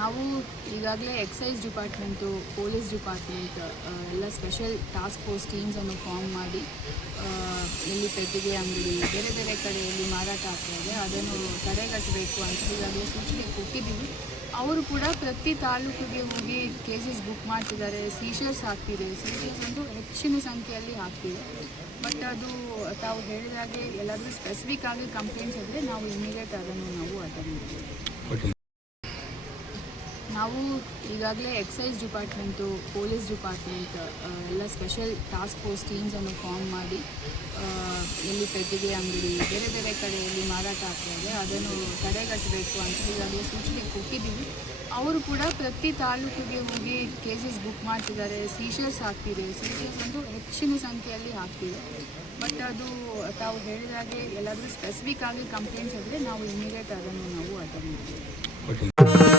ನಾವು ಈಗಾಗಲೇ exercise department, police department ಎಲ್ಲ ಸ್ಪೆಷಲ್ ಟಾಸ್ಕ್ ಫೋರ್ಸ್ ಟೀಮ್ಸನ್ನು ಫಾರ್ಮ್ ಮಾಡಿ ಎಲ್ಲಿ ಪೆಟ್ಟಿಗೆ ಅಂಗಡಿ ಬೇರೆ ಬೇರೆ ಕಡೆಯಲ್ಲಿ ಮಾರಾಟ ಆಗ್ತಾ ಇದೆ ಅದನ್ನು ತಡೆಗಟ್ಟಬೇಕು ಅಂತ ಈಗಾಗಲೇ ಸೂಚನೆ ಕೊಟ್ಟಿದ್ದೀವಿ. ಅವರು ಕೂಡ ಪ್ರತಿ ತಾಲೂಕಿಗೆ ಹೋಗಿ ಕೇಸಸ್ ಬುಕ್ ಮಾಡ್ತಿದ್ದಾರೆ. ಸೀಷರ್ಸ್ ಆಗ್ತಿದೆ. ಸೀಷರ್ಸ್ ಅಂತೂ ಹೆಚ್ಚಿನ ಸಂಖ್ಯೆಯಲ್ಲಿ ಆಗ್ತಿದೆ. ಬಟ್ ಅದು ತಾವು ಹೇಳಿದಾಗೆ ಎಲ್ಲಾದರೂ ಸ್ಪೆಸಿಫಿಕ್ ಆಗಿ ಕಂಪ್ಲೇಂಟ್ಸ್ ಇದ್ದರೆ ನಾವು ಇಮಿಡಿಯೇಟ್ ಅದನ್ನು ನಾವು ಅಟೆಂಡ್ ಮಾಡ್ತೀವಿ. ನಾವು ಈಗಾಗಲೇ ಎಕ್ಸೈಸ್ ಡಿಪಾರ್ಟ್ಮೆಂಟು, ಪೊಲೀಸ್ ಡಿಪಾರ್ಟ್ಮೆಂಟ್ ಎಲ್ಲ ಸ್ಪೆಷಲ್ ಟಾಸ್ಕ್ ಫೋರ್ಸ್ ಟೀಮ್ಸನ್ನು ಫಾರ್ಮ್ ಮಾಡಿ ಎಲ್ಲಿ ಪೆಟ್ಟಿಗೆ ಅಂಗಡಿ ಬೇರೆ ಬೇರೆ ಕಡೆಯಲ್ಲಿ ಮಾರಾಟ ಆಗ್ತಾ ಇದೆ ಅದನ್ನು ತಡೆಗಟ್ಟಬೇಕು ಅಂತ ಈಗಾಗಲೇ ಸೂಚನೆ ಕೊಟ್ಟಿದ್ದೀವಿ. ಅವರು ಕೂಡ ಪ್ರತಿ ತಾಲೂಕಿಗೆ ಹೋಗಿ ಕೇಸಸ್ ಬುಕ್ ಮಾಡ್ತಿದ್ದಾರೆ. ಸೀಷರ್ಸ್ ಆಗ್ತಿದೆ. ಸೀಷರ್ಸ್ ಅಂತೂ ಹೆಚ್ಚಿನ ಸಂಖ್ಯೆಯಲ್ಲಿ ಆಗ್ತಿದೆ. ಬಟ್ ಅದು ತಾವು ಹೇಳಿದಾಗೆ ಎಲ್ಲಾದರೂ ಸ್ಪೆಸಿಫಿಕ್ ಆಗಿ ಕಂಪ್ಲೇಂಟ್ಸ್ ಇದ್ದರೆ ನಾವು ಇಮಿಡಿಯೇಟ್ ಅದನ್ನು ನಾವು ಅಟೆಂಡ್ ಮಾಡ್ತೀವಿ.